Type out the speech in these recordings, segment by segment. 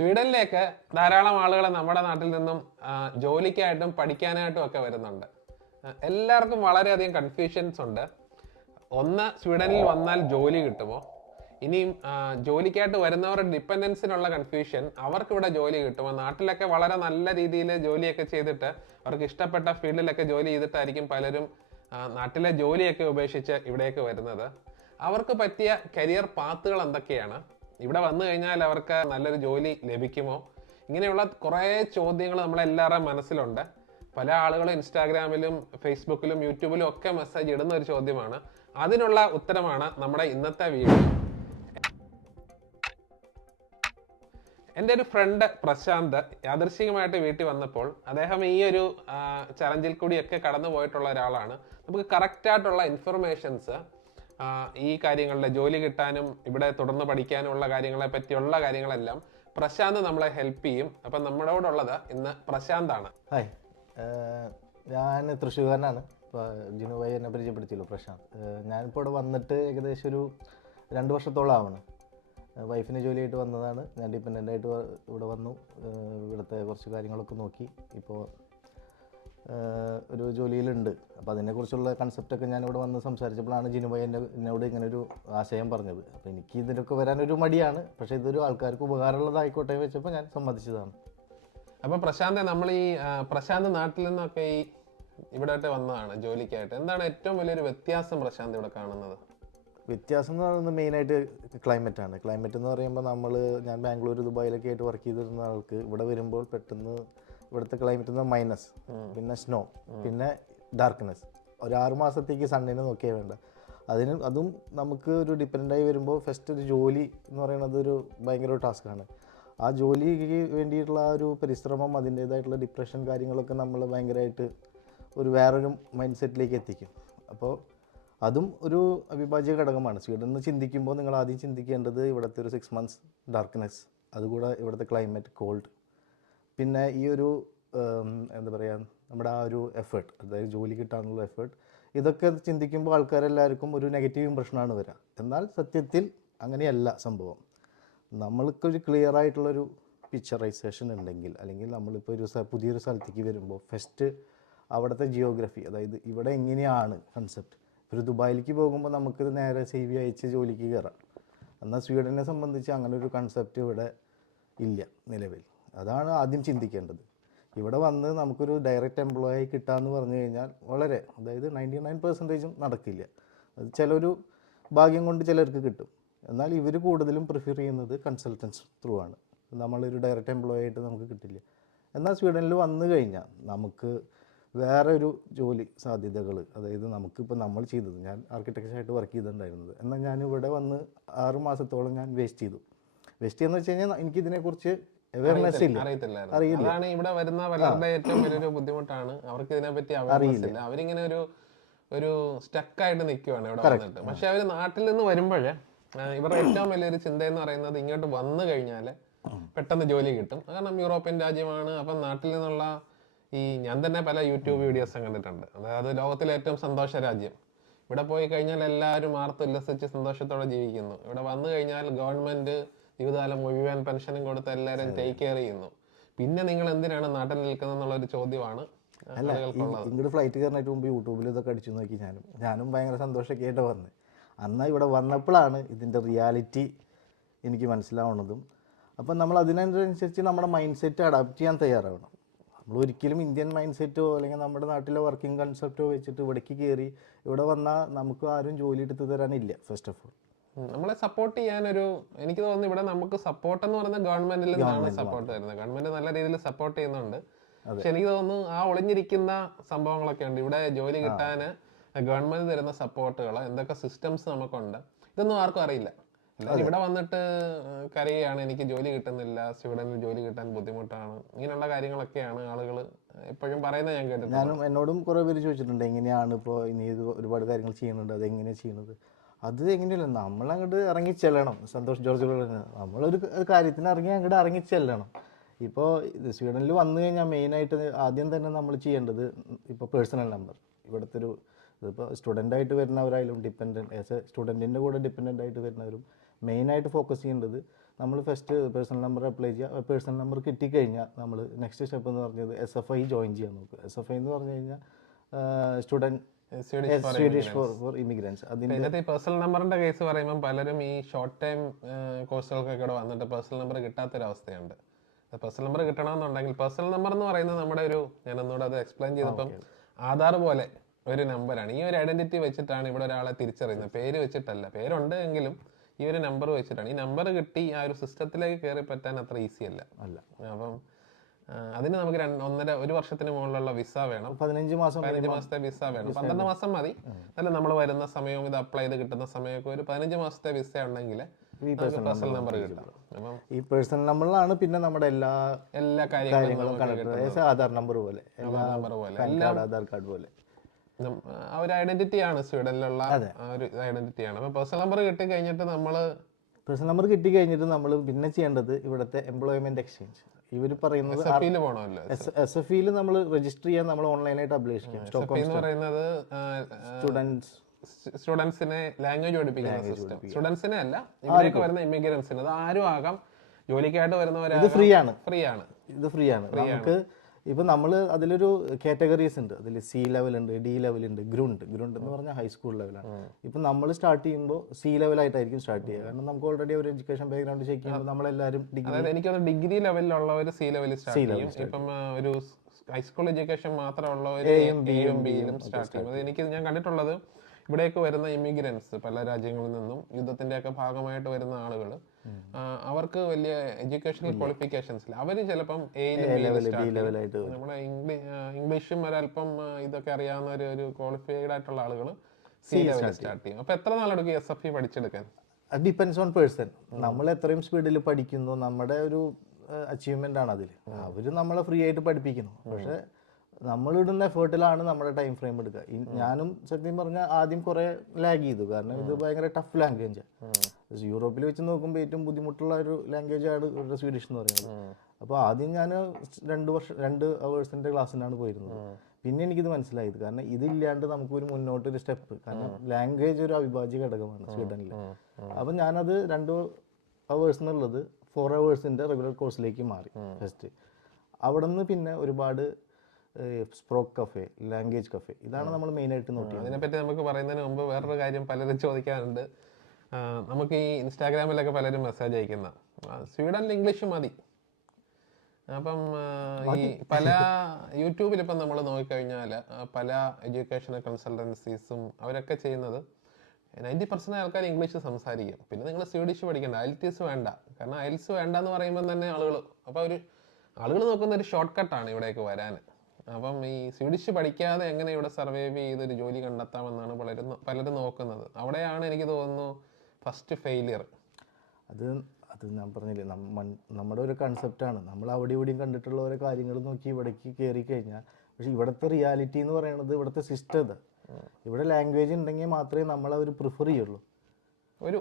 സ്വീഡനിലേക്ക് ധാരാളം ആളുകൾ നമ്മുടെ നാട്ടിൽ നിന്നും ജോലിക്കായിട്ടും പഠിക്കാനായിട്ടും ഒക്കെ വരുന്നുണ്ട്. എല്ലാവർക്കും വളരെയധികം കൺഫ്യൂഷൻസ് ഉണ്ട്. ഒന്ന്, സ്വീഡനിൽ വന്നാൽ ജോലി കിട്ടുമോ? ഇനിയും ജോലിക്കായിട്ട് വരുന്നവരുടെ ഡിപ്പെൻഡൻസിനുള്ള കൺഫ്യൂഷൻ, അവർക്ക് ഇവിടെ ജോലി കിട്ടുമോ? നാട്ടിലൊക്കെ വളരെ നല്ല രീതിയിൽ ജോലിയൊക്കെ ചെയ്തിട്ട് അവർക്ക് ഇഷ്ടപ്പെട്ട ഫീൽഡിലൊക്കെ ജോലി ചെയ്തിട്ടായിരിക്കും പലരും നാട്ടിലെ ജോലിയൊക്കെ ഉപേക്ഷിച്ച് ഇവിടേക്ക് വരുന്നത്. അവർക്ക് പറ്റിയ കരിയർ പാത്തുകൾ എന്തൊക്കെയാണ്? ഇവിടെ വന്നു കഴിഞ്ഞാൽ അവർക്ക് നല്ലൊരു ജോലി ലഭിക്കുമോ? ഇങ്ങനെയുള്ള കുറേ ചോദ്യങ്ങൾ നമ്മളെല്ലാവരുടെയും മനസ്സിലുണ്ട്. പല ആളുകളും ഇൻസ്റ്റാഗ്രാമിലും ഫേസ്ബുക്കിലും യൂട്യൂബിലും ഒക്കെ മെസ്സേജ് ഇടുന്ന ഒരു ചോദ്യമാണ്. അതിനുള്ള ഉത്തരമാണ് നമ്മുടെ ഇന്നത്തെ വീഡിയോ. എൻ്റെ ഒരു ഫ്രണ്ട് പ്രശാന്ത് യാദൃശ്ചികമായിട്ട് വീട്ടിൽ വന്നപ്പോൾ അദ്ദേഹം ഈ ഒരു ചലഞ്ചിൽ കൂടിയൊക്കെ കടന്നു പോയിട്ടുള്ള ഒരാളാണ്. നമുക്ക് കറക്റ്റായിട്ടുള്ള ഇൻഫർമേഷൻസ് ഈ കാര്യങ്ങളുടെ ജോലി കിട്ടാനും ഇവിടെ തുടർന്ന് പഠിക്കാനുമുള്ള കാര്യങ്ങളെ പറ്റിയുള്ള കാര്യങ്ങളെല്ലാം പ്രശാന്ത് നമ്മളെ ഹെൽപ്പ് ചെയ്യും. അപ്പം നമ്മളോടുള്ളത് ഇന്ന് പ്രശാന്താണ്. ഹായ്, ഞാൻ തൃശ്ശൂർകാരനാണ്. ഇപ്പോൾ ജിനു ഭായി എന്നെ പരിചയപ്പെടുത്തിയല്ലോ, പ്രശാന്ത്. ഞാനിപ്പോൾ ഇവിടെ വന്നിട്ട് ഏകദേശം ഒരു 2 വർഷത്തോളം ആവണം. വൈഫിന് ജോലിയായിട്ട് വന്നതാണ്. ഞാൻ ഡിപ്പെൻഡൻ്റായിട്ട് ഇവിടെ വന്നു. ഇവിടുത്തെ കുറച്ച് കാര്യങ്ങളൊക്കെ നോക്കി ഇപ്പോൾ ഒരു ജോലിയിലുണ്ട്. അപ്പോൾ അതിനെക്കുറിച്ചുള്ള കൺസെപ്റ്റൊക്കെ ഞാനിവിടെ വന്ന് സംസാരിച്ചപ്പോഴാണ് ജിനുഭായി എന്നോട് ഇങ്ങനൊരു ആശയം പറഞ്ഞത്. അപ്പോൾ എനിക്ക് ഇതിനൊക്കെ വരാനൊരു മടിയാണ്, പക്ഷേ ഇതൊരു ആൾക്കാർക്ക് ഉപകാരമുള്ളതായിക്കോട്ടെ വെച്ചപ്പോൾ ഞാൻ സമ്മതിച്ചതാണ്. അപ്പോൾ പ്രശാന്ത്, നമ്മൾ ഈ പ്രശാന്ത് നാട്ടിൽ നിന്നൊക്കെ ഈ ഇവിടോട്ട് വന്നതാണ് ജോലിക്കായിട്ട്. എന്താണ് ഏറ്റവും വലിയൊരു വ്യത്യാസം പ്രശാന്ത് ഇവിടെ കാണുന്നത്? വ്യത്യാസം എന്ന് പറയുന്നത് മെയിനായിട്ട് ക്ലൈമറ്റാണ്. ക്ലൈമറ്റ് എന്ന് പറയുമ്പോൾ ഞാൻ ബാംഗ്ലൂർ, ദുബായിലൊക്കെ ആയിട്ട് വർക്ക് ചെയ്തിരുന്ന ആൾക്ക് ഇവിടെ വരുമ്പോൾ പെട്ടെന്ന് ഇവിടുത്തെ ക്ലൈമറ്റ് എന്ന് മൈനസ്, പിന്നെ സ്നോ, പിന്നെ ഡാർക്ക്നെസ്. ഒരു 6 മാസത്തേക്ക് സണ്ണിനെ നോക്കിയാൽ വേണ്ട. അതും നമുക്ക് ഒരു ഡിപ്പെൻഡൻ്റായി വരുമ്പോൾ ഫസ്റ്റ് ഒരു ജോലി എന്ന് പറയുന്നത് ഒരു ഭയങ്കര ഒരു ടാസ്ക്കാണ്. ആ ജോലിക്ക് വേണ്ടിയിട്ടുള്ള ആ ഒരു പരിശ്രമം, അതിൻ്റേതായിട്ടുള്ള ഡിപ്രഷൻ കാര്യങ്ങളൊക്കെ നമ്മൾ ഭയങ്കരമായിട്ട് വേറൊരു മൈൻഡ് സെറ്റിലേക്ക് എത്തിക്കും. അപ്പോൾ അതും ഒരു അവിഭാജ്യ ഘടകമാണ്. സ്വീഡനിൽ ചിന്തിക്കുമ്പോൾ നിങ്ങൾ ആദ്യം ചിന്തിക്കേണ്ടത് ഇവിടുത്തെ ഒരു 6 months ഡാർക്ക്നെസ്, അതുകൂടെ ഇവിടുത്തെ ക്ലൈമറ്റ് കോൾഡ്, പിന്നെ ഈ ഒരു എന്താ പറയുക, നമ്മുടെ ആ ഒരു എഫേർട്ട്, അതായത് ജോലി കിട്ടാനുള്ള എഫേർട്ട്. ഇതൊക്കെ ചിന്തിക്കുമ്പോൾ ആൾക്കാരെല്ലാവർക്കും ഒരു നെഗറ്റീവ് ഇമ്പ്രഷനാണ് വരിക. എന്നാൽ സത്യത്തിൽ അങ്ങനെയല്ല സംഭവം. നമ്മൾക്കൊരു ക്ലിയർ ആയിട്ടുള്ളൊരു പിക്ചറൈസേഷൻ ഉണ്ടെങ്കിൽ, അല്ലെങ്കിൽ നമ്മളിപ്പോൾ പുതിയൊരു സ്ഥലത്തേക്ക് വരുമ്പോൾ ഫസ്റ്റ് അവിടുത്തെ ജിയോഗ്രഫി, അതായത് ഇവിടെ എങ്ങനെയാണ് കൺസെപ്റ്റ്. ഒരു ദുബായിലേക്ക് പോകുമ്പോൾ നമുക്ക് നേരെ CV അയച്ച് ജോലിക്ക് കയറാം. എന്നാൽ സ്വീഡനെ സംബന്ധിച്ച് അങ്ങനെ ഒരു കൺസെപ്റ്റ് ഇവിടെ ഇല്ല നിലവിൽ. അതാണ് ആദ്യം ചിന്തിക്കേണ്ടത്. ഇവിടെ വന്ന് നമുക്കൊരു ഡയറക്റ്റ് എംപ്ലോയി കിട്ടാമെന്ന് പറഞ്ഞു കഴിഞ്ഞാൽ അതായത് 99% നടക്കില്ല. അത് ചിലൊരു ഭാഗ്യം കൊണ്ട് ചിലർക്ക് കിട്ടും. എന്നാൽ ഇവർ കൂടുതലും പ്രിഫർ ചെയ്യുന്നത് കൺസൾട്ടൻസ് ത്രൂ ആണ്. നമ്മളൊരു ഡയറക്റ്റ് എംപ്ലോയി ആയിട്ട് നമുക്ക് കിട്ടില്ല. എന്നാൽ സ്വീഡനിൽ വന്നു കഴിഞ്ഞാൽ നമുക്ക് വേറെ ഒരു ജോലി സാധ്യതകൾ, അതായത് നമുക്കിപ്പോൾ നമ്മൾ ചെയ്തത്, ഞാൻ ആർക്കിടെക്ചറായിട്ട് വർക്ക് ചെയ്തിട്ടുണ്ടായിരുന്നത്. എന്നാൽ ഞാനിവിടെ വന്ന് 6 മാസത്തോളം ഞാൻ വേസ്റ്റ് ചെയ്യുമെന്ന് വെച്ച് കഴിഞ്ഞാൽ എനിക്കിതിനെക്കുറിച്ച് അവയർനെസ് ഇല്ല, അറിയില്ല. അതാണ് ഇവിടെ വരുന്ന പലരുടെ ഏറ്റവും വലിയൊരു ബുദ്ധിമുട്ടാണ്. അവർക്ക് ഇതിനെപ്പറ്റി അവയർനെസ് ഇല്ല. അവരിങ്ങനെ ഒരു സ്റ്റക്കായിട്ട് നിൽക്കുവാണ് ഇവിടെ വന്നിട്ട്. പക്ഷെ അവർ നാട്ടിൽ നിന്ന് വരുമ്പോഴേ ഇവരുടെ ഏറ്റവും വലിയൊരു ചിന്ത എന്ന് പറയുന്നത് ഇങ്ങോട്ട് വന്നു കഴിഞ്ഞാൽ പെട്ടെന്ന് ജോലി കിട്ടും. കാരണം യൂറോപ്യൻ രാജ്യമാണ്. അപ്പം നാട്ടിൽ നിന്നുള്ള ഞാൻ തന്നെ പല യൂട്യൂബ് വീഡിയോസും കണ്ടിട്ടുണ്ട്. അതായത് ലോകത്തിലെ ഏറ്റവും സന്തോഷ രാജ്യം. ഇവിടെ പോയി കഴിഞ്ഞാൽ എല്ലാവരും ആർത്തുല്ലസിച്ച് സന്തോഷത്തോടെ ജീവിക്കുന്നു. ഇവിടെ വന്നു കഴിഞ്ഞാൽ ഗവൺമെന്റ് ജീവിതകാലം മുഴുവൻ പെൻഷനും കൊടുത്ത് എല്ലാവരും ടേക്ക് കെയർ ചെയ്യുന്നു. പിന്നെ നിങ്ങൾ എന്തിനാണ് നാട്ടിൽ നിൽക്കുന്നത് എന്നുള്ളൊരു ചോദ്യമാണ് ഇങ്ങോട്ട് ഫ്ലൈറ്റ് കയറാനായിട്ട് മുമ്പ് യൂട്യൂബിൽ ഇതൊക്കെ അടിച്ചു നോക്കി ഞാനും ഭയങ്കര സന്തോഷമൊക്കെ ആയിട്ട് വന്നത്. എന്നാൽ ഇവിടെ വന്നപ്പോഴാണ് ഇതിൻ്റെ റിയാലിറ്റി എനിക്ക് മനസ്സിലാവുന്നതും. അപ്പം നമ്മൾ അതിനനുസരിച്ച് നമ്മുടെ മൈൻഡ് സെറ്റ് അഡാപ്റ്റ് ചെയ്യാൻ തയ്യാറാവണം. നമ്മൾ ഒരിക്കലും ഇന്ത്യൻ മൈൻഡ് സെറ്റോ അല്ലെങ്കിൽ നമ്മുടെ നാട്ടിലെ വർക്കിംഗ് കൺസെപ്റ്റോ വെച്ചിട്ട് ഇവിടേക്ക് കയറി ഇവിടെ വന്നാൽ നമുക്ക് ആരും ജോലി എടുത്ത് തരാനില്ല. ഫസ്റ്റ് ഓഫ് ഓൾ നമ്മളെ സപ്പോർട്ട് ചെയ്യാനൊരു, എനിക്ക് തോന്നുന്നു ഇവിടെ നമുക്ക് സപ്പോർട്ട് എന്ന് പറയുന്നത് ഗവൺമെന്റിൽ നിന്നാണ് സപ്പോർട്ട് തരുന്നത്. ഗവൺമെന്റ് നല്ല രീതിയിൽ സപ്പോർട്ട് ചെയ്യുന്നുണ്ട്. പക്ഷെ എനിക്ക് തോന്നുന്നു ആ ഒളിഞ്ഞിരിക്കുന്ന സംഭവങ്ങളൊക്കെ ഉണ്ട്. ഇവിടെ ജോലി കിട്ടാൻ ഗവൺമെന്റ് തരുന്ന സപ്പോർട്ടുകൾ, എന്തൊക്കെ സിസ്റ്റംസ് നമുക്കുണ്ട്, ഇതൊന്നും ആർക്കും അറിയില്ല. എല്ലാവരും ഇവിടെ വന്നിട്ട് കരയാണ്, എനിക്ക് ജോലി കിട്ടുന്നില്ല, സ്വീഡനിൽ ജോലി കിട്ടാൻ ബുദ്ധിമുട്ടാണ്, ഇങ്ങനെയുള്ള കാര്യങ്ങളൊക്കെയാണ് ആളുകൾ എപ്പോഴും പറയുന്നത് ഞാൻ കേട്ടിട്ടുണ്ട്. എന്നോടും കുറേ പേര് ചോദിച്ചിട്ടുണ്ട്, എങ്ങനെയാണ് ഇപ്പോൾ ഇനി ഇത് ഒരുപാട് കാര്യങ്ങൾ ചെയ്യുന്നുണ്ട്, അതെങ്ങനെയാണ് ചെയ്യുന്നത്. അത് എങ്ങനെയല്ല, നമ്മളങ്ങോട്ട് ഇറങ്ങിച്ചെല്ലണം. സന്തോഷ് ജോർജ് നമ്മളൊരു കാര്യത്തിന് അങ്ങോട്ട് ഇറങ്ങിച്ചെല്ലണം. ഇപ്പോൾ സ്വീഡനിൽ വന്നു കഴിഞ്ഞാൽ മെയിനായിട്ട് ആദ്യം തന്നെ നമ്മൾ ചെയ്യേണ്ടത് ഇപ്പോൾ പേഴ്സണൽ നമ്പർ. ഇവിടുത്തെ ഇതിപ്പോൾ സ്റ്റുഡൻ്റായിട്ട് വരുന്നവരായാലും സ്റ്റുഡൻറ്റിൻ്റെ കൂടെ ഡിപ്പെൻഡൻ്റ് ആയിട്ട് വരുന്നവരും മെയിനായിട്ട് ഫോക്കസ് ചെയ്യേണ്ടത് നമ്മൾ ഫസ്റ്റ് പേഴ്സണൽ നമ്പർ അപ്ലൈ ചെയ്യുക. പേഴ്സണൽ നമ്പർ കിട്ടിക്കഴിഞ്ഞാൽ നമ്മൾ നെക്സ്റ്റ് സ്റ്റെപ്പ് എന്ന് പറഞ്ഞത് SFI ജോയിൻ ചെയ്യാൻ നോക്കുക. SFI എന്ന് പറഞ്ഞു കഴിഞ്ഞാൽ സ്റ്റുഡൻറ്റ് സ്വീഡിഷ് ഫോർ ഇമിഗ്രൻസ്. അതിന്റെ പേഴ്സണൽ നമ്പറിന്റെ കേസ് പറയുമ്പോൾ പലരും ഈ ഷോർട്ട് ടൈം കോഴ്സുകൾക്കൊക്കെ ഇവിടെ വന്നിട്ട് പേഴ്സണൽ നമ്പർ കിട്ടാത്തൊരവസ്ഥയുണ്ട്. പേഴ്സണൽ നമ്പർ കിട്ടണമെന്നുണ്ടെങ്കിൽ പേഴ്സണൽ നമ്പർ എന്ന് പറയുന്നത് നമ്മുടെ ഒരു, ഞാൻ ഒന്നുകൂടെ അത് എക്സ്പ്ലെയിൻ ചെയ്തപ്പം, ആധാർ പോലെ ഒരു നമ്പറാണ്. ഈ ഒരു ഐഡന്റിറ്റി വെച്ചിട്ടാണ് ഇവിടെ ഒരാളെ തിരിച്ചറിയുന്നത്, പേര് വെച്ചിട്ടല്ല. പേരുണ്ട് എങ്കിലും ഈ ഒരു നമ്പർ വെച്ചിട്ടാണ്. ഈ നമ്പർ കിട്ടി ആ ഒരു സിസ്റ്റത്തിലേക്ക് കയറി പറ്റാൻ അത്ര ഈസി അല്ല. അപ്പം അതിന് നമുക്ക് 1.5 വർഷത്തിന് മുകളിലുള്ള വിസ വേണം. 15 മാസത്തെ വിസ വേണം. 12 മാസം മതി. അല്ല, നമ്മൾ വരുന്ന സമയവും ഇത് അപ്ലൈ ചെയ്ത് കിട്ടുന്ന സമയമൊക്കെ ഒരു 15 മാസത്തെ വിസ ഉണ്ടെങ്കിൽ പേഴ്സണൽ നമ്പർ കിട്ടാം. അപ്പം ഈ പേഴ്സണൽ നമ്പറിലാണ് പിന്നെ നമ്മുടെ എല്ലാ കാര്യങ്ങളും ആധാർ നമ്പർ പോലെ, ആധാർ കാർഡ് പോലെ ആ ഒരു ഐഡന്റിറ്റിയാണ് സ്വീഡനിലുള്ള ഒരു ഐഡന്റിറ്റിയാണ്. അപ്പൊ പേഴ്സണൽ നമ്പർ കിട്ടി കഴിഞ്ഞിട്ട് നമ്മൾ പിന്നെ ചെയ്യേണ്ടത് ഇവിടുത്തെ എംപ്ലോയ്മെന്റ് എക്സ്ചേഞ്ച്. ഇവർ പറയുന്നത് SFIയിൽ നമ്മൾ രജിസ്റ്റർ ചെയ്യാൻ നമ്മൾ ഓൺലൈനായിട്ട് അപേക്ഷിക്കാം. സ്റ്റുഡൻസിനെ ലാംഗ്വേജ് പഠിപ്പിക്കുന്ന സിസ്റ്റം. സ്റ്റുഡൻസിനെ അല്ല, ഇവിടേക്ക് വരുന്ന ഇമിഗ്രൻസിന്. അത് ആരും ആകാം, ജോലിക്കായിട്ട് വരുന്നവരാണ്. ഇത് ഫ്രീ ആണ്. നമുക്ക് ഇപ്പൊ നമ്മൾ അതിലൊരു കാറ്റഗറീസ് ഉണ്ട്. അതിൽ C ലെവൽ ഉണ്ട്, D ലെവൽ ഉണ്ട്, ഗ്രൂണ്ട് എന്ന് പറഞ്ഞാൽ ഹൈസ്കൂൾ ലെവലാണ്. ഇപ്പൊ നമ്മൾ സ്റ്റാർട്ട് ചെയ്യുമ്പോൾ C ലെവലായിട്ടായിരിക്കും സ്റ്റാർട്ട് ചെയ്യുക. കാരണം നമുക്ക് ഓൾറെഡി ഒരു എഡ്യൂക്കേഷൻ ബാക്ക്ഗ്രൗണ്ട് ചെക്ക് ചെയ്യുമ്പോൾ നമ്മളെല്ലാവരും എനിക്കൊന്ന് ഡിഗ്രി ലെവലിലുള്ളവർ C ലെവലിൽ സ്റ്റാർട്ട് ചെയ്യും. ഇപ്പം ഒരു ഹൈസ്കൂൾ എഡ്യൂക്കേഷൻ മാത്രമുള്ളവർ A-യും സ്റ്റാർട്ട് ചെയ്യും. അത് ഞാൻ കണ്ടിട്ടുള്ളത്, ഇവിടേക്ക് വരുന്ന ഇമിഗ്രൻസ് പല രാജ്യങ്ങളിൽ നിന്നും യുദ്ധത്തിന്റെ ഒക്കെ ഭാഗമായിട്ട് വരുന്ന ആളുകൾ, അവർക്ക് വലിയ എഡ്യൂക്കേഷണൽ ക്വാളിഫിക്കേഷൻസ് ഇല്ല. അവര് ചിലപ്പം നമ്മളെ ഇംഗ്ലീഷും ഒരല്പം ഇതൊക്കെ അറിയാവുന്ന ഒരു ക്വാളിഫൈഡ് ആയിട്ടുള്ള ആളുകൾ C ലെവലിൽ സ്റ്റാർട്ട് ചെയ്യും. അപ്പൊ എത്ര നാളെടുക്കും SFI പഠിച്ചെടുക്കാൻ? Depends on person. നമ്മൾ എത്രയും സ്പീഡിൽ പഠിക്കുന്നു, നമ്മുടെ ഒരു അച്ചീവ്മെന്റ് ആണ് അതിൽ. അവര് നമ്മളെ ഫ്രീ ആയിട്ട് പഠിപ്പിക്കുന്നു. പക്ഷെ നമ്മളിടുന്ന എഫേർട്ടിലാണ് നമ്മുടെ ടൈം ഫ്രെയിം എടുക്കുക. ഞാനും സത്യം പറഞ്ഞാൽ ആദ്യം കുറെ ലാഗ് ചെയ്തു. കാരണം ഇത് ഭയങ്കര ടഫ് ലാംഗ്വേജ്. യൂറോപ്പിൽ വെച്ച് നോക്കുമ്പോൾ ഏറ്റവും ബുദ്ധിമുട്ടുള്ള ഒരു ലാംഗ്വേജ് ആണ് ഇവരുടെ സ്വീഡിഷ് എന്ന് പറയുന്നത്. അപ്പോൾ ആദ്യം ഞാൻ 2 അവേഴ്സിന്റെ ക്ലാസ്സിനാണ് പോയിരുന്നത്. പിന്നെ എനിക്കിത് മനസ്സിലായത്, കാരണം ഇതില്ലാണ്ട് നമുക്കൊരു മുന്നോട്ടൊരു സ്റ്റെപ്പ്, കാരണം ലാംഗ്വേജ് ഒരു അവിഭാജ്യ ഘടകമാണ് സ്വീഡനിൽ. അപ്പം ഞാനത് 2 അവേഴ്സ് എന്നുള്ളത് 4 അവേഴ്സിന്റെ റെഗുലർ കോഴ്സിലേക്ക് മാറി ഫസ്റ്റ്. അവിടെ നിന്ന് പിന്നെ ഒരുപാട് സ്പ്രോക്ക് കഫേ, ലാംഗ്വേജ് കഫേ, ഇതാണ് നമ്മൾ മെയിനായിട്ട് നോക്കിയത്. അതിനെപ്പറ്റി നമുക്ക് പറയുന്നതിന് മുമ്പ് വേറൊരു കാര്യം പലരും ചോദിക്കാറുണ്ട്. നമുക്ക് ഈ ഇൻസ്റ്റാഗ്രാമിലൊക്കെ പലരും മെസ്സേജ് അയക്കുന്ന, സ്വീഡനിൽ ഇംഗ്ലീഷ് മതി. അപ്പം ഈ പല യൂട്യൂബിൽ ഇപ്പം നമ്മൾ നോക്കിക്കഴിഞ്ഞാൽ പല എഡ്യൂക്കേഷണൽ കൺസൾട്ടൻസീസും അവരൊക്കെ ചെയ്യുന്നത് 90% ആൾക്കാർ ഇംഗ്ലീഷ് സംസാരിക്കും. പിന്നെ നിങ്ങൾ സ്വീഡിഷ് പഠിക്കേണ്ട, IELTS വേണ്ട. കാരണം IELTS വേണ്ട എന്ന് പറയുമ്പോൾ തന്നെ ആളുകൾ നോക്കുന്ന ഒരു ഷോർട്ട് കട്ടാണ് ഇവിടേക്ക് വരാൻ. അപ്പം ഈ സ്വീഡിഷ് പഠിക്കാതെ എങ്ങനെ ഇവിടെ സർവൈവ് ചെയ്തൊരു ജോലി കണ്ടെത്താമെന്നാണ് പലരും നോക്കുന്നത്. അവിടെയാണ് എനിക്ക് തോന്നുന്നു ഫസ്റ്റ് ഫെയിലിയർ. അത് ഞാൻ പറഞ്ഞില്ലേ, നമ്മുടെ ഒരു കൺസെപ്റ്റാണ്. നമ്മൾ അവിടെ ഇവിടെയും കണ്ടിട്ടുള്ള ഓരോ കാര്യങ്ങൾ നോക്കി ഇവിടേക്ക് കയറി കഴിഞ്ഞാൽ, പക്ഷെ ഇവിടുത്തെ റിയാലിറ്റി എന്ന് പറയുന്നത് ഇവിടുത്തെ സിസ്റ്റം ഇതാ. ഇവിടെ ലാംഗ്വേജ് ഉണ്ടെങ്കിൽ മാത്രമേ നമ്മൾ അവർ പ്രിഫർ ചെയ്യുള്ളൂ. ഒരു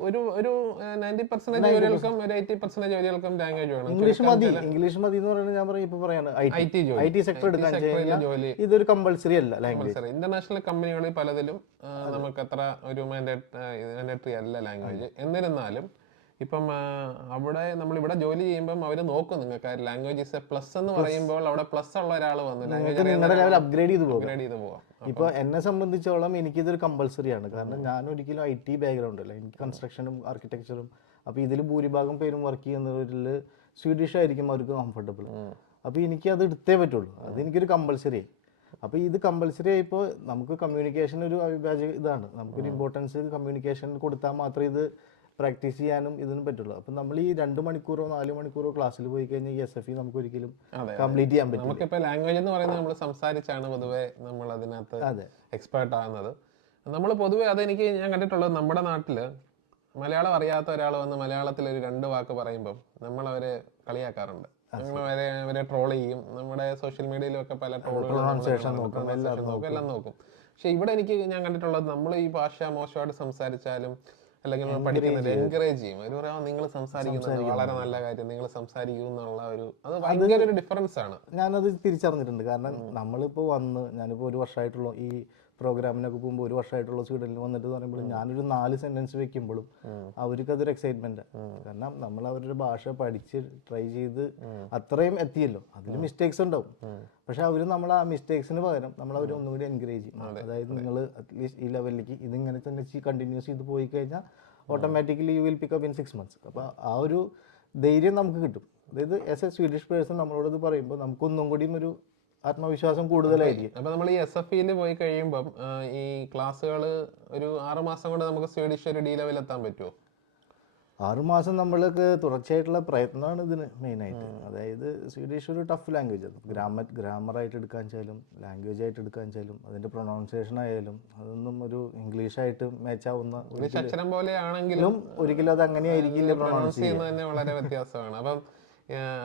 90% ജോലികൾക്കും ഒരു 80% ജോലികൾക്കും ലാംഗ്വേജ് വേണം. ഇംഗ്ലീഷ് മതി എന്ന് പറയുന്നത് ഞാൻ പറയും. ഇപ്പൊ പറയാണ് IT സെക്ടർ എടുക്കാൻ ജോലി ഇതൊരു കമ്പൾസറി അല്ല ലാംഗ്വേജ്. ഇന്റർനാഷണൽ കമ്പനികളിൽ പലതിലും നമുക്ക് അത്ര ഒരു മാൻഡേറ്ററി അല്ല ലാംഗ്വേജ്. എന്നിരുന്നാലും ഇപ്പം അവിടെ നമ്മളിവിടെ ജോലി ചെയ്യുമ്പം അവർ നോക്കും, നിങ്ങൾക്ക് ലാംഗ്വേജ് ഇസ് എ പ്ലസ് എന്ന് പറയുമ്പോൾ അവിടെ പ്ലസ് ഉള്ള ഒരാൾ വന്നു നിങ്ങളുടെ ലെവൽ അപ്ഗ്രേഡ് ചെയ്ത് പോകാം. ഇപ്പൊ എന്നെ സംബന്ധിച്ചോളം എനിക്കിതൊരു കമ്പൾസറി ആണ്. കാരണം ഞാൻ ഒരിക്കലും IT ബാക്ക്ഗ്രൗണ്ട് അല്ല, എനിക്ക് കൺസ്ട്രക്ഷനും ആർക്കിടെക്ചറും. അപ്പൊ ഇതിൽ ഭൂരിഭാഗം പേരും വർക്ക് ചെയ്യുന്നവരിൽ സ്വീഡിഷ് ആയിരിക്കും അവർക്ക് കംഫർട്ടബിൾ. അപ്പൊ എനിക്ക് അത് എടുത്തേ പറ്റുള്ളൂ. അത് എനിക്കൊരു കമ്പൾസറി. അപ്പൊ ഇത് കമ്പൾസറി ആയിപ്പോൾ നമുക്ക് കമ്മ്യൂണിക്കേഷൻ ഒരു അവിഭാജ്യ ഇതാണ്. നമുക്കൊരു ഇമ്പോർട്ടൻസ് കമ്മ്യൂണിക്കേഷൻ കൊടുത്താൽ മാത്രമേ ഇത് പ്രാക്ടീസ് ചെയ്യാനും ഇതിനും പറ്റുള്ളൂ. അപ്പം നമ്മൾ ഈ 2 മണിക്കൂറോ 4 മണിക്കൂറോ ക്ലാസ്സിൽ പോയി കഴിഞ്ഞാൽ ഈ SFI നമുക്ക് ഒരിക്കലും കംപ്ലീറ്റ് ചെയ്യാൻ പറ്റില്ല. നമുക്കിപ്പോൾ ലാംഗ്വേജ് എന്ന് പറയുന്നത് നമ്മൾ സംസാരിച്ചാണ് പൊതുവെ നമ്മൾ അതിനകത്ത് എക്സ്പേർട്ട് ആകുന്നത്. നമ്മൾ പൊതുവെ ഞാൻ കണ്ടിട്ടുള്ളത്, നമ്മുടെ നാട്ടിൽ മലയാളം അറിയാത്ത ഒരാൾ വന്ന് മലയാളത്തിൽ ഒരു 2 വാക്ക് പറയുമ്പം നമ്മളവരെ കളിയാക്കാറുണ്ട്. അവരെ ട്രോൾ ചെയ്യും. നമ്മുടെ സോഷ്യൽ മീഡിയയിലൊക്കെ പല ട്രോളുകളും എല്ലാം നോക്കും. പക്ഷെ ഇവിടെ ഞാൻ കണ്ടിട്ടുള്ളത്, നമ്മൾ ഈ ഭാഷ മോശമായിട്ട് സംസാരിച്ചാലും അല്ലെങ്കിൽ നമ്മൾ പഠിക്കുന്നത് എൻകറേജ് ചെയ്യും. അവർ പറയാം നിങ്ങൾ സംസാരിക്കുന്നത് വളരെ നല്ല കാര്യം, നിങ്ങൾ സംസാരിക്കും എന്നുള്ള അത് ഭയങ്കര ഒരു ഡിഫറൻസ് ആണ്. ഞാനത് തിരിച്ചറിഞ്ഞിട്ടുണ്ട്. കാരണം ഞാനിപ്പോൾ 1 വർഷമായിട്ടുള്ള ഈ പ്രോഗ്രാമിനൊക്കെ പോകുമ്പോൾ 1 വർഷമായിട്ടുള്ള സ്വീഡനിൽ വന്നിട്ട് പറയുമ്പോൾ ഞാനൊരു 4 സെൻറ്റൻസ് വെക്കുമ്പോഴും അവർക്ക് അതൊരു എക്സൈറ്റ്മെൻറ്റ്. കാരണം നമ്മൾ അവരുടെ ഭാഷ പഠിച്ച് ട്രൈ ചെയ്ത് അത്രയും എത്തിയല്ലോ, അതിൽ മിസ്റ്റേക്സ് ഉണ്ടാവും. പക്ഷെ അവർ നമ്മൾ ആ മിസ്റ്റേക്സിന് പകരം നമ്മൾ അവർ ഒന്നുകൂടി എൻകറേജ് ചെയ്യും. അതായത് നിങ്ങൾ അറ്റ്ലീസ്റ്റ് ഈ ലെവലിലേക്ക് ഇതിങ്ങനെ തന്നെ കണ്ടിന്യൂസ് ചെയ്ത് പോയി കഴിഞ്ഞാൽ automatically you will pick up in 6 months. അപ്പോൾ ആ ഒരു ധൈര്യം നമുക്ക് കിട്ടും. അതായത് ആസ് എ സ്വീഡിഷ് പേഴ്സൺ നമ്മളോട് ഇത് പറയുമ്പോൾ നമുക്കൊന്നും കൂടിയും ഒരു ആത്മവിശ്വാസം കൂടുതലായിരിക്കും. അപ്പൊ നമ്മൾ ഈ SFEയിൽ പോയി കഴിയുമ്പം ഈ ക്ലാസ്സുകൾ ഒരു 6 മാസം കൊണ്ട് നമുക്ക് സ്വീഡിഷ് ഒരു ഡി ലെവൽ എത്താൻ പറ്റുമോ? 6 മാസം നമ്മൾക്ക് തുടർച്ചയായിട്ടുള്ള പ്രയത്നമാണ് ഇതിന് മെയിനായിട്ട്. അതായത് സ്വീഡിഷ് ഒരു ടഫ് ലാംഗ്വേജ് ആണ്. ഗ്രാമറായിട്ട് എടുക്കാൻ വെച്ചാലും ലാംഗ്വേജ് ആയിട്ട് എടുക്കാൻ വെച്ചാലും അതിൻ്റെ പ്രൊനൗൺസിയേഷൻ ആയാലും അതൊന്നും ഒരു ഇംഗ്ലീഷായിട്ട് മാച്ചാവുന്ന അക്ഷരം പോലെ ആണെങ്കിലും ഒരിക്കലും അത് അങ്ങനെയായിരിക്കില്ല പ്രൊനൗൺസ് ചെയ്യുന്നത് തന്നെ വളരെ വ്യത്യാസമാണ്.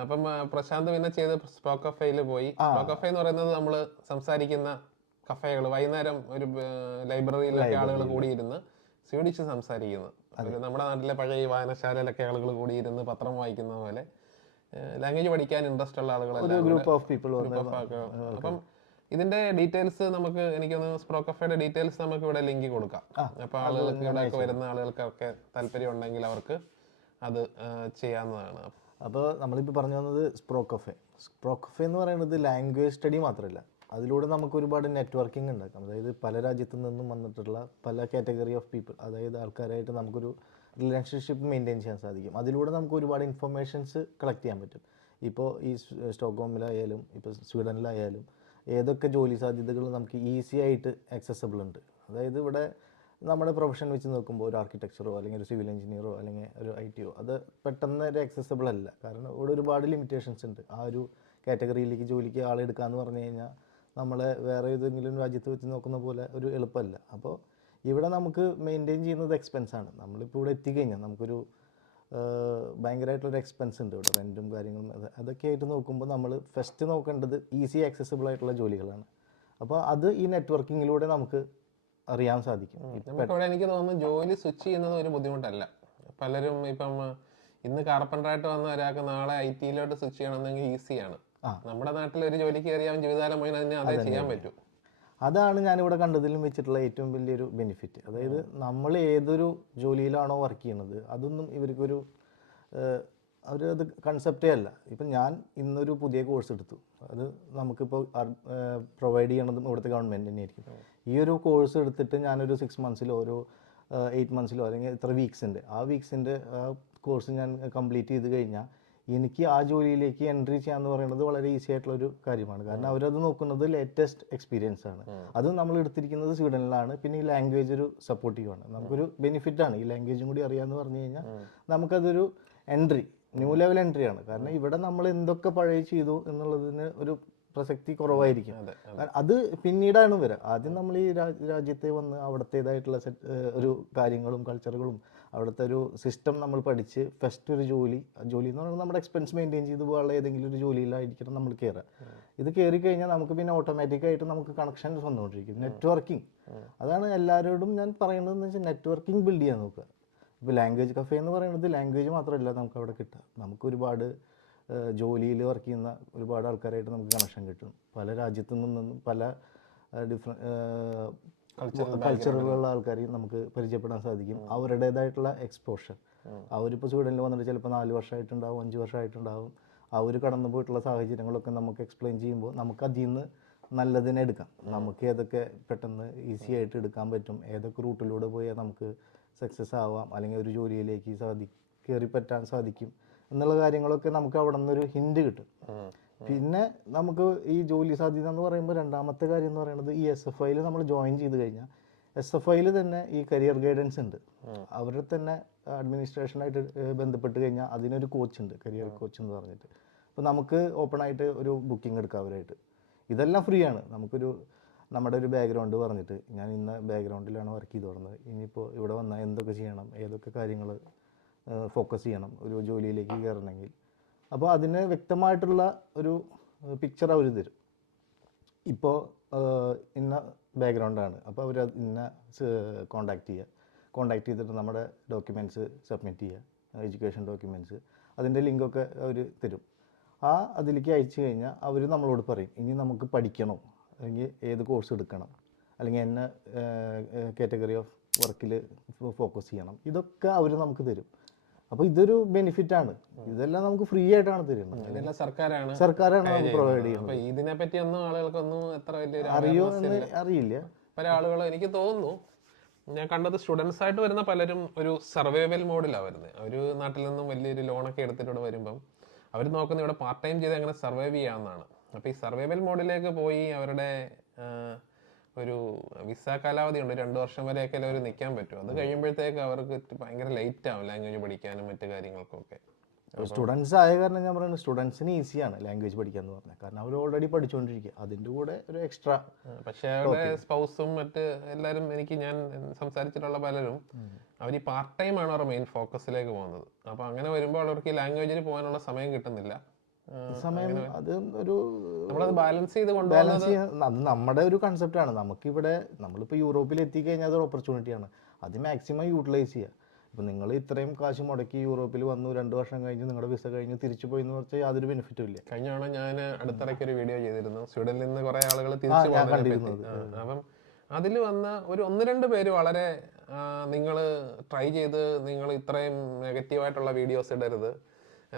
അപ്പം പ്രശാന്ത് പിന്നെ ചെയ്ത് സ്പോക്ക് കഫേയിൽ പോയി. സ്പോക്ക് കഫേ എന്ന് പറയുന്നത് നമ്മൾ സംസാരിക്കുന്ന കഫേകൾ, വൈകുന്നേരം ഒരു ലൈബ്രറിയിലൊക്കെ ആളുകൾ കൂടിയിരുന്ന് സ്വീഡിഷ് സംസാരിക്കുന്നത്. നമ്മുടെ നാട്ടിലെ പഴയ വായനശാലയിലൊക്കെ ആളുകൾ കൂടിയിരുന്ന് പത്രം വായിക്കുന്ന പോലെ ലാംഗ്വേജ് പഠിക്കാൻ ഇൻട്രസ്റ്റ് ഉള്ള ആളുകളെല്ലാം ഗ്രൂപ്പ് ഓഫ് പീപ്പിൾ. അപ്പം ഇതിന്റെ ഡീറ്റെയിൽസ് നമുക്ക്, എനിക്കൊന്ന് സ്പോക്ക് കഫേയുടെ ഡീറ്റെയിൽസ് നമുക്ക് ഇവിടെ ലിങ്ക് കൊടുക്കാം. അപ്പൊ ആളുകൾക്ക് ഇവിടെ വരുന്ന ആളുകൾക്കൊക്കെ താല്പര്യം ഉണ്ടെങ്കിൽ അവർക്ക് അത് ചെയ്യാവുന്നതാണ്. അപ്പോൾ നമ്മളിപ്പോൾ പറഞ്ഞു വന്നത് സ്പോക്ക് കഫേ എന്ന് പറയുന്നത് ലാംഗ്വേജ് സ്റ്റഡി മാത്രമല്ല, അതിലൂടെ നമുക്ക് ഒരുപാട് നെറ്റ്വർക്കിംഗ് ഉണ്ടാക്കാം. അതായത് പല രാജ്യത്തു നിന്നും വന്നിട്ടുള്ള പല കാറ്റഗറി ഓഫ് പീപ്പിൾ, അതായത് ആൾക്കാരായിട്ട് നമുക്കൊരു റിലേഷൻഷിപ്പ് മെയിൻറ്റെയിൻ ചെയ്യാൻ സാധിക്കും. അതിലൂടെ നമുക്ക് ഒരുപാട് ഇൻഫർമേഷൻസ് കളക്ട് ചെയ്യാൻ പറ്റും. ഇപ്പോൾ ഈ സ്റ്റോക്ക്ഹോമിലായാലും ഇപ്പോൾ സ്വീഡനിലായാലും ഏതൊക്കെ ജോലി സാധ്യതകൾ നമുക്ക് ഈസി ആയിട്ട് ആക്സസബിൾ ഉണ്ട്. അതായത് ഇവിടെ നമ്മുടെ പ്രൊഫഷൻ വെച്ച് നോക്കുമ്പോൾ ഒരു ആർക്കിടെക്ചറോ അല്ലെങ്കിൽ ഒരു സിവിൽ എഞ്ചിനീയറോ അല്ലെങ്കിൽ ഒരു IT അത് പെട്ടെന്ന് ഒരു ആക്സസബിൾ അല്ല. കാരണം ഇവിടെ ഒരുപാട് ലിമിറ്റേഷൻസ് ഉണ്ട്. ആ ഒരു കാറ്റഗറിയിലേക്ക് ജോലിക്ക് ആളെടുക്കാമെന്ന് പറഞ്ഞു കഴിഞ്ഞാൽ നമ്മളെ വേറെ ഏതെങ്കിലും രാജ്യത്ത് വെച്ച് നോക്കുന്ന പോലെ ഒരു എളുപ്പമല്ല. അപ്പോൾ ഇവിടെ നമുക്ക് മെയിൻറ്റെയിൻ ചെയ്യുന്നത് എക്സ്പെൻസാണ്. നമ്മളിപ്പോൾ ഇവിടെ എത്തിക്കഴിഞ്ഞാൽ നമുക്കൊരു ഭയങ്കരമായിട്ടുള്ളൊരു എക്സ്പെൻസ് ഉണ്ട് ഇവിടെ, റെൻറ്റും കാര്യങ്ങളും. അതൊക്കെ ആയിട്ട് നോക്കുമ്പോൾ നമ്മൾ ഫസ്റ്റ് നോക്കേണ്ടത് ഈസി ആക്സസിബിൾ ആയിട്ടുള്ള ജോലികളാണ്. അപ്പോൾ അത് ഈ നെറ്റ്വർക്കിങ്ങിലൂടെ നമുക്ക് അറിയാൻ സാധിക്കും. നമുക്കിവിടെ എനിക്ക് തോന്നുന്നു ജോലി സ്വിച്ച് ചെയ്യുന്നത് ഒരു ബുദ്ധിമുട്ടല്ല. പലരും ഇപ്പം ഇന്ന് കാർപ്പൻ്ററായിട്ട് വന്ന ഒരാൾക്ക് നാളെ IT-ലോട്ട് സ്വിച്ച് ചെയ്യണമെന്നെങ്കിൽ ഈസിയാണ്. നമ്മുടെ നാട്ടിൽ ഒരു ജോലിക്ക് കയറിയാൽ ജീവിതകാലം മുഴുവൻ അതിനെ അതേ ചെയ്യാൻ പറ്റും. അതാണ് ഞാനിവിടെ കണ്ടതിലും വെച്ചിട്ടുള്ള ഏറ്റവും വലിയൊരു ബെനിഫിറ്റ്. അതായത് നമ്മൾ ഏതൊരു ജോലിയിലാണോ വർക്ക് ചെയ്യുന്നത് അതൊന്നും ഇവർക്കൊരു അവരത് കൺസെപ്റ്റേ അല്ല. ഇപ്പം ഞാൻ ഇന്നൊരു പുതിയ കോഴ്സ് എടുത്തു, അത് നമുക്കിപ്പോൾ പ്രൊവൈഡ് ചെയ്യണതും ഇവിടുത്തെ ഗവൺമെൻറ് തന്നെയായിരിക്കും. ഈ ഒരു കോഴ്സ് എടുത്തിട്ട് ഞാനൊരു 6 monthsലോ ഒരു 8 monthsലോ അല്ലെങ്കിൽ ഇത്ര വീക്സിൻ്റെ കോഴ്സ് ഞാൻ കംപ്ലീറ്റ് ചെയ്ത് കഴിഞ്ഞാൽ എനിക്ക് ആ ജോലിയിലേക്ക് എൻട്രി ചെയ്യാന്ന് പറയുന്നത് വളരെ ഈസി ആയിട്ടുള്ളൊരു കാര്യമാണ്. കാരണം അവരത് നോക്കുന്നത് ലേറ്റസ്റ്റ് എക്സ്പീരിയൻസ് ആണ്. അത് നമ്മൾ എടുത്തിരിക്കുന്നത് സ്വീഡനിലാണ്. പിന്നെ ഈ ലാംഗ്വേജ് ഒരു സപ്പോർട്ടീവാണ്, നമുക്കൊരു ബെനിഫിറ്റാണ്. ഈ ലാംഗ്വേജും കൂടി അറിയാമെന്ന് പറഞ്ഞു കഴിഞ്ഞാൽ നമുക്കതൊരു ന്യൂ ലെവൽ എൻട്രിയാണ്. കാരണം ഇവിടെ നമ്മൾ എന്തൊക്കെ പഴയ ചെയ്തു എന്നുള്ളതിന് ഒരു പ്രസക്തി കുറവായിരിക്കും. അത് പിന്നീടാണ് വരിക. ആദ്യം നമ്മൾ ഈ രാജ്യത്തെ വന്ന് അവിടത്തേതായിട്ടുള്ള ഒരു കാര്യങ്ങളും കൾച്ചറുകളും അവിടുത്തെ ഒരു സിസ്റ്റം നമ്മൾ പഠിച്ച് ഫസ്റ്റ് ഒരു ജോലി എന്ന് പറയുന്നത് നമ്മുടെ എക്സ്പെൻസ് മെയിൻറ്റെയിൻ ചെയ്ത് പോകാനുള്ള ഏതെങ്കിലും ഒരു ജോലിയിലായിരിക്കണം നമ്മൾ കയറുക. ഇത് കയറി കഴിഞ്ഞാൽ നമുക്ക് പിന്നെ ഓട്ടോമാറ്റിക്കായിട്ട് നമുക്ക് കണക്ഷൻസ് വന്നുകൊണ്ടിരിക്കും. നെറ്റ്വർക്കിംഗ് അതാണ് എല്ലാവരോടും ഞാൻ പറയുന്നതെന്ന് വെച്ചാൽ നെറ്റ്വർക്കിംഗ് ബിൽഡ് ചെയ്യാൻ നോക്കുക. ഇപ്പോൾ ലാംഗ്വേജ് കഫേ എന്ന് പറയുന്നത് ലാംഗ്വേജ് മാത്രമല്ല നമുക്ക് അവിടെ കിട്ടുക, നമുക്ക് ഒരുപാട് ജോലിയിൽ വർക്ക് ചെയ്യുന്ന ഒരുപാട് ആൾക്കാരായിട്ട് നമുക്ക് കണക്ഷൻ കിട്ടും. പല രാജ്യത്തു നിന്നും പല കൾച്ചറുകളുള്ള ആൾക്കാരെയും നമുക്ക് പരിചയപ്പെടാൻ സാധിക്കും. അവരുടേതായിട്ടുള്ള എക്സ്പോഷർ, അവരിപ്പോൾ സ്വീഡനിൽ വന്നിട്ട് ചിലപ്പോൾ 4 വർഷമായിട്ടുണ്ടാവും, 5 വർഷമായിട്ടുണ്ടാവും. അവർ കടന്നു പോയിട്ടുള്ള സാഹചര്യങ്ങളൊക്കെ നമുക്ക് എക്സ്പ്ലെയിൻ ചെയ്യുമ്പോൾ നമുക്ക് അതിൽ നിന്ന് നല്ലതിനെ എടുക്കാം. നമുക്ക് ഏതൊക്കെ പെട്ടെന്ന് ഈസി ആയിട്ട് എടുക്കാൻ പറ്റും, ഏതൊക്കെ റൂട്ടിലൂടെ പോയാൽ നമുക്ക് സക്സസ് ആവാം, അല്ലെങ്കിൽ ഒരു ജോലിയിലേക്ക് കയറി പറ്റാൻ സാധിക്കും എന്നുള്ള കാര്യങ്ങളൊക്കെ നമുക്ക് അവിടെ നിന്നൊരു ഹിൻഡ് കിട്ടും. പിന്നെ നമുക്ക് ഈ ജോലി സാധ്യത എന്ന് പറയുമ്പോൾ രണ്ടാമത്തെ കാര്യം എന്ന് പറയുന്നത് ഈ SFIയിൽ നമ്മൾ ജോയിൻ ചെയ്ത് കഴിഞ്ഞാൽ SFIയിൽ തന്നെ ഈ കരിയർ ഗൈഡൻസ് ഉണ്ട്. അവരുടെ തന്നെ അഡ്മിനിസ്ട്രേഷനായിട്ട് ബന്ധപ്പെട്ട് കഴിഞ്ഞാൽ അതിനൊരു കോച്ച് ഉണ്ട്, കരിയർ കോച്ച് എന്ന് പറഞ്ഞിട്ട്. അപ്പോൾ നമുക്ക് ഓപ്പണായിട്ട് ഒരു ബുക്കിംഗ് എടുക്കാം അവരായിട്ട്. ഇതെല്ലാം ഫ്രീ ആണ്. നമ്മുടെ ഒരു ബാക്ക്ഗ്രൗണ്ട് പറഞ്ഞിട്ട് ഞാൻ ഇന്ന ബാക്ക്ഗ്രൗണ്ടിലാണ് വർക്ക് ചെയ്ത് തുടങ്ങുന്നത്, ഇനിയിപ്പോൾ ഇവിടെ വന്നാൽ എന്തൊക്കെ ചെയ്യണം, ഏതൊക്കെ കാര്യങ്ങൾ ഫോക്കസ് ചെയ്യണം ഒരു ജോലിയിലേക്ക് കയറണമെങ്കിൽ, അപ്പോൾ അതിന് വ്യക്തമായിട്ടുള്ള ഒരു പിക്ചർ അവർ തരും. ഇപ്പോൾ ഇന്ന ബാക്ക്ഗ്രൗണ്ടാണ്, അപ്പോൾ അവർ ഇന്ന കോണ്ടാക്ട് ചെയ്തിട്ട് നമ്മുടെ ഡോക്യുമെൻറ്റ്സ് സബ്മിറ്റ് ചെയ്യുക, എഡ്യൂക്കേഷൻ ഡോക്യുമെൻറ്റ്സ്, അതിൻ്റെ ലിങ്കൊക്കെ അവർ തരും. അതിലേക്ക് അയച്ചു കഴിഞ്ഞാൽ അവർ നമ്മളോട് പറയും ഇനി നമുക്ക് പഠിക്കണോ അല്ലെങ്കിൽ ഏത് കോഴ്സ് എടുക്കണം, അല്ലെങ്കിൽ എന്ന കാറ്റഗറി ഓഫ് വർക്കിൽ ഫോക്കസ് ചെയ്യണം, ഇതൊക്കെ അവർ നമുക്ക് തരും. അപ്പോൾ ഇതൊരു ബെനിഫിറ്റാണ്. ഇതെല്ലാം നമുക്ക് ഫ്രീ ആയിട്ടാണ് തരുന്നത്. ഇതെല്ലാം സർക്കാരാണ് നമുക്ക് പ്രൊവൈഡ് ചെയ്യുന്നത്. അപ്പൊ ഇതിനെ പറ്റി ഒന്നും ആളുകൾക്കൊന്നും എത്ര വലിയൊരു അറിയോ എന്ന് അറിയില്ല. പല ആളുകൾ എനിക്ക് തോന്നുന്നു, ഞാൻ കണ്ടത് സ്റ്റുഡൻസ് ആയിട്ട് വരുന്ന പലരും ഒരു സർവൈവൽ മോഡിലാണ് വരുന്നത്. അവർ നാട്ടിൽ നിന്നും വലിയൊരു ലോണൊക്കെ എടുത്തിട്ട് വരുമ്പം അവർ നോക്കുന്നത് ഇവിടെ പാർട്ട് ടൈം ചെയ്ത് എങ്ങനെ സർവൈവ് ചെയ്യാമെന്നാണ്. അപ്പോൾ ഈ സർവൈവൽ മോഡിലേക്ക് പോയി അവരുടെ ഒരു വിസ കാലാവധി ഉണ്ട്, 2 വർഷം വരെയൊക്കെ അവർ നിൽക്കാൻ പറ്റും. അത് കഴിയുമ്പോഴത്തേക്ക് അവർക്ക് ഭയങ്കര ലേറ്റ് ആവും ലാംഗ്വേജ് പഠിക്കാനും മറ്റു കാര്യങ്ങൾക്കൊക്കെ. സ്റ്റുഡൻസ് ആയ കാരണം ഞാൻ പറയുന്നത് സ്റ്റുഡൻസിന് ഈസിയാണ് ലാംഗ്വേജ് പഠിക്കാന്ന് പറഞ്ഞാൽ, കാരണം അവർ ഓൾറെഡി പഠിച്ചുകൊണ്ടിരിക്കുക, അതിൻ്റെ കൂടെ ഒരു എക്സ്ട്രാ. പക്ഷേ അവരുടെ സ്പൗസും മറ്റ് എല്ലാവരും, ഞാൻ സംസാരിച്ചിട്ടുള്ള പലരും അവർ ഈ പാർട്ട് ടൈം ആണ് അവരുടെ മെയിൻ ഫോക്കസിലേക്ക് പോകുന്നത്. അപ്പോൾ അങ്ങനെ വരുമ്പോൾ അവർക്ക് ഈ ലാംഗ്വേജിന് പോകാനുള്ള സമയം കിട്ടുന്നില്ല. സമയം അത് ഒരു നമ്മളത് ബാലൻസ് ചെയ്ത് ബാലൻസ് ചെയ്യാൻ അത് നമ്മുടെ ഒരു കൺസെപ്റ്റാണ്. നമുക്കിവിടെ നമ്മളിപ്പോൾ യൂറോപ്പിൽ എത്തിക്കഴിഞ്ഞാൽ അതൊരു ഓപ്പർച്യൂണിറ്റിയാണ്, അത് മാക്സിമം യൂട്ടിലൈസ് ചെയ്യുക. ഇപ്പം നിങ്ങൾ ഇത്രയും കാശ് മുടക്കി യൂറോപ്പിൽ വന്നു, 2 വർഷം കഴിഞ്ഞ് നിങ്ങളുടെ വിസ കഴിഞ്ഞ് തിരിച്ചു പോയി എന്ന് വെച്ചാൽ യാതൊരു ബെനിഫിറ്റും ഇല്ല. കഴിഞ്ഞ തവണ ഞാൻ അടുത്തിടയ്ക്ക് ഒരു വീഡിയോ ചെയ്തിരുന്നു, സ്വീഡനിൽ നിന്ന് കുറെ ആളുകൾ തിരിച്ചു പോകുന്നത്. അപ്പം അതിൽ വന്ന ഒരു 1-2 പേര് വളരെ നിങ്ങൾ ട്രൈ ചെയ്ത്, നിങ്ങൾ ഇത്രയും നെഗറ്റീവായിട്ടുള്ള വീഡിയോസ് ഇടരുത്,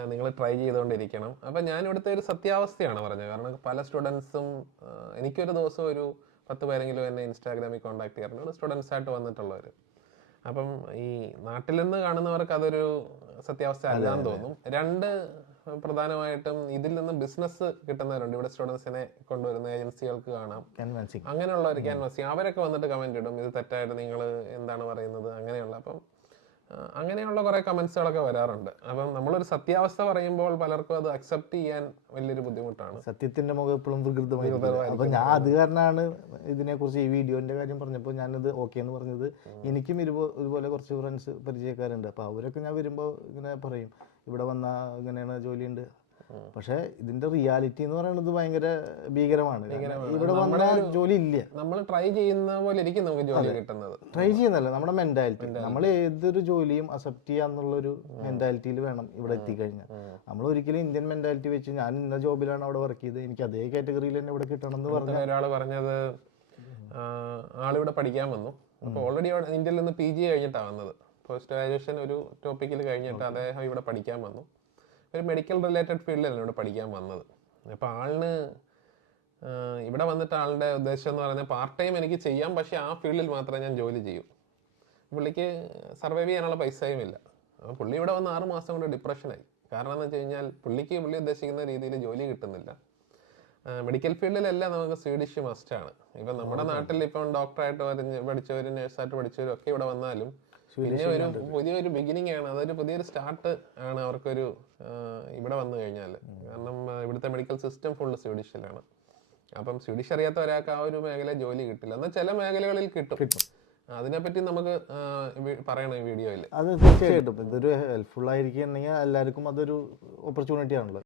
നിങ്ങൾ ട്രൈ ചെയ്തുകൊണ്ടിരിക്കണം. അപ്പം ഞാൻ ഇവിടുത്തെ ഒരു സത്യാവസ്ഥയാണ് പറഞ്ഞത്. കാരണം പല സ്റ്റുഡൻസും, എനിക്കൊരു ദിവസം ഒരു 10 പേരെങ്കിലും എന്നെ ഇൻസ്റ്റാഗ്രാമിൽ കോൺടാക്ട് ചെയ്യാറുണ്ട്, സ്റ്റുഡൻസ് ആയിട്ട് വന്നിട്ടുള്ളവർ. അപ്പം ഈ നാട്ടിൽ നിന്ന് കാണുന്നവർക്ക് അതൊരു സത്യാവസ്ഥ അല്ലാന്ന് തോന്നും. 2 പ്രധാനമായിട്ടും ഇതിൽ നിന്ന് ബിസിനസ് കിട്ടുന്നവരുണ്ട്. ഇവിടെ സ്റ്റുഡൻസിനെ കൊണ്ടുവരുന്ന ഏജൻസികൾക്ക് കാണാം, അങ്ങനെയുള്ളവർ ക്യാൻവാസിങ്, അവരൊക്കെ വന്നിട്ട് കമന്റ് ഇടും, ഇത് തെറ്റായിട്ട് നിങ്ങൾ എന്താണ് പറയുന്നത്, അങ്ങനെയുള്ള. അപ്പം അങ്ങനെയുള്ള കുറെ കമന്റ്സുകളൊക്കെ വരാറുണ്ട്. അപ്പം നമ്മളൊരു സത്യാവസ്ഥ പറയുമ്പോൾ പലർക്കും അത് അക്സെപ്റ്റ് ചെയ്യാൻ വലിയൊരു ബുദ്ധിമുട്ടാണ്. സത്യത്തിന്റെ മുഖം എപ്പോഴും വികൃതമായി. അപ്പൊ ഞാൻ അത് കാരണമാണ് ഇതിനെക്കുറിച്ച് ഈ വീഡിയോന്റെ കാര്യം പറഞ്ഞപ്പോൾ ഞാനത് ഓക്കെ എന്ന് പറഞ്ഞത്. എനിക്കും ഇതുപോലെ കുറച്ച് ഫ്രണ്ട്സ് പരിചയക്കാരുണ്ട്. അപ്പൊ അവരൊക്കെ ഞാൻ വരുമ്പോൾ ഇങ്ങനെ പറയും, ഇവിടെ വന്ന ഇങ്ങനെയാണ് ജോലിയുണ്ട്. പക്ഷെ ഇതിന്റെ റിയാലിറ്റി എന്ന് പറയുന്നത് ഭയങ്കര ഭീകരമാണ്. ഇവിടെ വന്ന ജോലി ഇല്ല. നമ്മൾ ട്രൈ ചെയ്യുന്ന പോലെ ഇരിക്കും നമുക്ക് ജോലി കിട്ടുന്നത്. ട്രൈ ചെയ്യുന്നല്ല, നമ്മുടെ മെന്റാലിറ്റി. നമ്മൾ ഏതൊരു ജോലിയും അക്സെപ്റ്റ് ചെയ്യാന്നുള്ളൊരു മെന്റാലിറ്റിയിൽ വേണം ഇവിടെ എത്തിക്കഴിഞ്ഞാൽ. നമ്മൾ ഒരിക്കലും ഇന്ത്യൻ മെന്റാലിറ്റി വെച്ച് ഞാൻ ഇന്ന ജോബിലാണ് അവിടെ വർക്ക് ചെയ്തത്, എനിക്ക് അതേ കാറ്റഗറിയിൽ തന്നെ ഇവിടെ കിട്ടണം എന്ന് പറഞ്ഞ ഒരാൾ പറഞ്ഞത്, ആളിവിടെ പഠിക്കാൻ വന്നു. അപ്പോൾ ഓൾറെഡി ഇന്ത്യയിൽ നിന്ന് PG കഴിഞ്ഞിട്ടാണ് വന്നത്. പോസ്റ്റ് ഗ്രാജുവേഷൻ ഒരു ടോപ്പിക്കിൽ കഴിഞ്ഞിട്ട് അദ്ദേഹം ഇവിടെ പഠിക്കാൻ വന്നു. ഒരു മെഡിക്കൽ റിലേറ്റഡ് ഫീൽഡിലാണ് ഇവിടെ പഠിക്കാൻ വന്നത്. അപ്പോൾ ആളിന് ഇവിടെ വന്നിട്ട് ആളുടെ ഉദ്ദേശം എന്ന് പറയുന്നത് പാർട്ട് ടൈം എനിക്ക് ചെയ്യാം, പക്ഷേ ആ ഫീൽഡിൽ മാത്രമേ ഞാൻ ജോലി ചെയ്യൂ. പുള്ളിക്ക് സർവൈവ് ചെയ്യാനുള്ള പൈസയും ഇല്ല. അപ്പോൾ പുള്ളി ഇവിടെ വന്ന് 6 മാസം കൊണ്ട് ഡിപ്രഷനായി. കാരണം എന്ന് വെച്ച് കഴിഞ്ഞാൽ പുള്ളി ഉദ്ദേശിക്കുന്ന രീതിയിൽ ജോലി കിട്ടുന്നില്ല. മെഡിക്കൽ ഫീൽഡിലെല്ലാം നമുക്ക് സ്വീഡിഷ് മസ്റ്റാണ്. ഇപ്പം നമ്മുടെ നാട്ടിൽ ഇപ്പം ഡോക്ടറായിട്ട് പഠിച്ചവരും നേഴ്സായിട്ട് പഠിച്ചവരും ഒക്കെ ഇവിടെ വന്നാലും പിന്നെ ഒരു പുതിയൊരു ബിഗിനിങ് ആണ്, അതൊരു പുതിയൊരു സ്റ്റാർട്ട് ആണ് അവർക്കൊരു ഇവിടെ വന്നു കഴിഞ്ഞാൽ. കാരണം ഇവിടുത്തെ മെഡിക്കൽ സിസ്റ്റം ഫുള്ള് സ്വീഡിഷിലാണ്. അപ്പം സ്വീഡിഷ് അറിയാത്ത ഒരാൾക്ക് ആ ഒരു മേഖല ജോലി കിട്ടില്ല. എന്നാൽ ചില മേഖലകളിൽ കിട്ടും. അതിനെപ്പറ്റി നമുക്ക് പറയണം ഈ വീഡിയോയിൽ. അത് തീർച്ചയായിട്ടും ഇതൊരു ഹെൽപ്ഫുൾ ആയിരിക്കുകയാണെങ്കിൽ എല്ലാവർക്കും അതൊരു ഓപ്പർച്യൂണിറ്റി ആണല്ലോ.